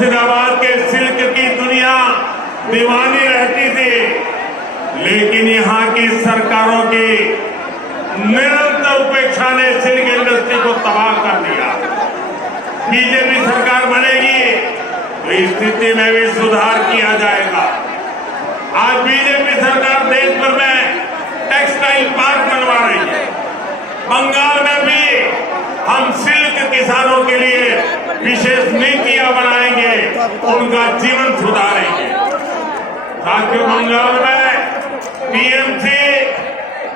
मुर्शिदाबाद के सिल्क की दुनिया दीवानी रहती थी, लेकिन यहाँ की सरकारों की निरंतर उपेक्षा ने सिल्क इंडस्ट्री को तबाह कर दिया। बीजेपी सरकार बनेगी तो इस स्थिति में भी सुधार किया जाएगा। आज बीजेपी सरकार देश भर में टेक्सटाइल पार्क बनवा रही है। बंगाल में भी हम सिल्क किसानों के लिए विशेष नीतियां बनाएंगे, उनका जीवन सुधारेंगे। साथियों, बंगाल में टीएमसी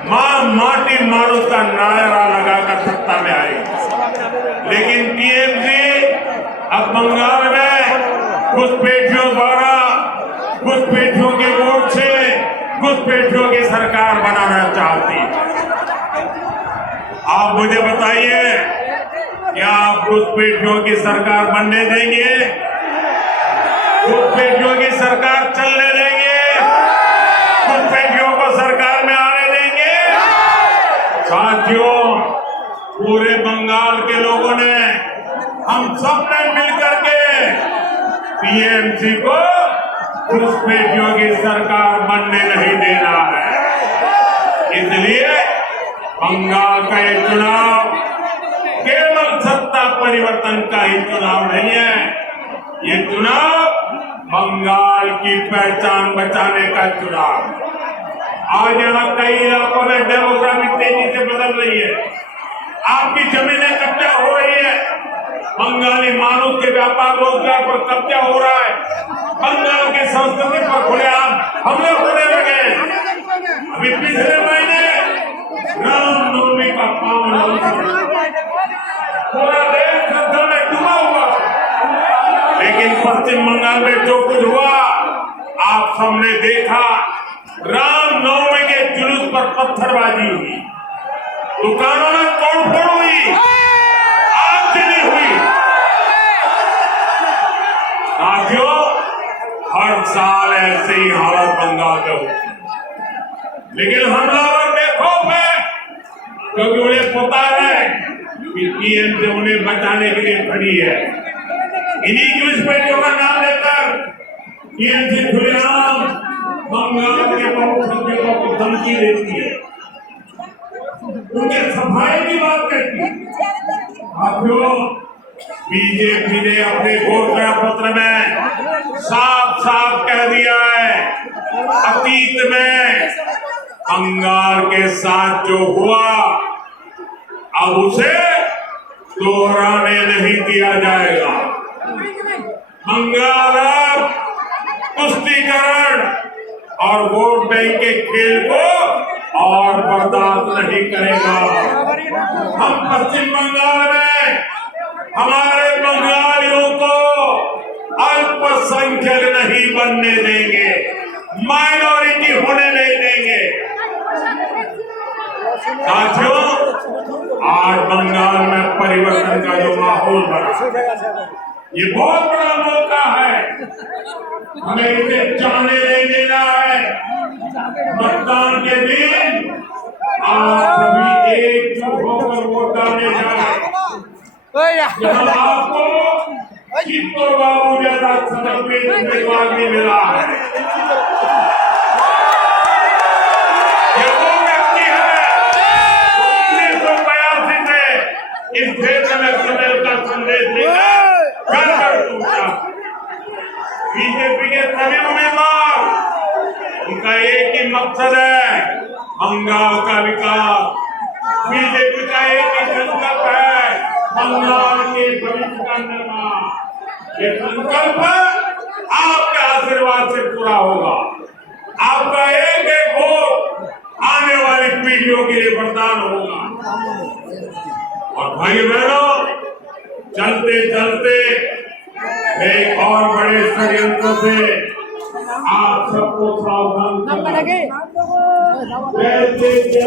मां माटी मानुष का नारा लगाकर सत्ता में आई, लेकिन टीएमसी अब बंगाल में घुसपैठियों द्वारा घुसपैठियों के वोट से घुसपैठियों की सरकार बनाना चाहती है। आप मुझे बताइए, क्या आप घुसपैठियों की सरकार बनने देंगे? घुसपैठियों की सरकार चलने देंगे? घुसपैठियों को सरकार में आने देंगे? साथियों, पूरे बंगाल के लोगों ने, हम सब ने मिलकर के टीएमसी को घुसपैठियों की सरकार बनने नहीं देना है। इसलिए बंगाल का ये चुनाव केवल सत्ता परिवर्तन का ही चुनाव नहीं है, ये चुनाव बंगाल की पहचान बचाने का चुनाव। आज यहाँ कई इलाकों में डेमोग्राफी तेजी से बदल रही है, आपकी जमीनें कब्जा हो रही है, बंगाली मानव के व्यापार रोजगार पर कब्जा हो रहा है, बंगाल की संस्कृति पर खुलेआम हमले होने लगे। अभी पिछले महीने रामनवमी का पावन अवसर, पूरा देश श्रद्धा में डूबा हुआ, लेकिन पश्चिम बंगाल में जो कुछ हुआ आप सबने देखा। रामनवमी के जुलूस पर पत्थरबाजी हुई, दुकानों में तोड़फोड़ हुई, आगजनी हुई। साथियों, हर साल ऐसे ही हालत बंगाल में होती, लेकिन हमलावर बेखौफ है, क्योंकि उन्हें पता है कि टीएमसी उन्हें बचाने के लिए खड़ी है। इन्हीं घुसपैठियों का नाम लेकर टीएमसी खुलेआम बंगाल के बहुसंख्यकों को धमकी देती है, उनके सफाई की बात करती है। साथियों, बीजेपी ने अपने घोषणा पत्र में साफ साफ कह दिया है, अतीत में बंगाल के साथ जो हुआ अब उसे दोहराने नहीं दिया जाएगा। बंगाल अब तुष्टीकरण और वोट बैंक के खेल को और बर्दाश्त नहीं करेगा। हम पश्चिम बंगाल में हमारे बंगालियों को अल्पसंख्यक नहीं बनने देंगे, माइनॉरिटी होने नहीं देंगे। साथियों, आज बंगाल में परिवर्तन का जो माहौल बना, ये बहुत बड़ा मौका है, हमें इसे जाने नहीं देना है। मतदान के दिन आप सभी एकजुट होकर वोट डालने जाए। जहां आपको चित्तो बाबू जैसा समर्पित उम्मीदवार भी मिला है, ये वो व्यक्ति है 1982 से इस क्षेत्र में सुमेल का संदेश लेकर घर घर पहुंचा। बीजेपी के सभी उम्मीदवार, उनका एक ही मकसद है, बंगाल का विकास। बीजेपी का एक ही संकल्प है, बंगाल के भविष्य का निर्माण। ये संकल्प आपके आशीर्वाद से पूरा होगा। आपका एक एक वोट आने वाली पीढ़ियों के लिए वरदान होगा। और भाई बहनों, चलते चलते एक और बड़े षड्यंत्र से आप सबको सावधान करना।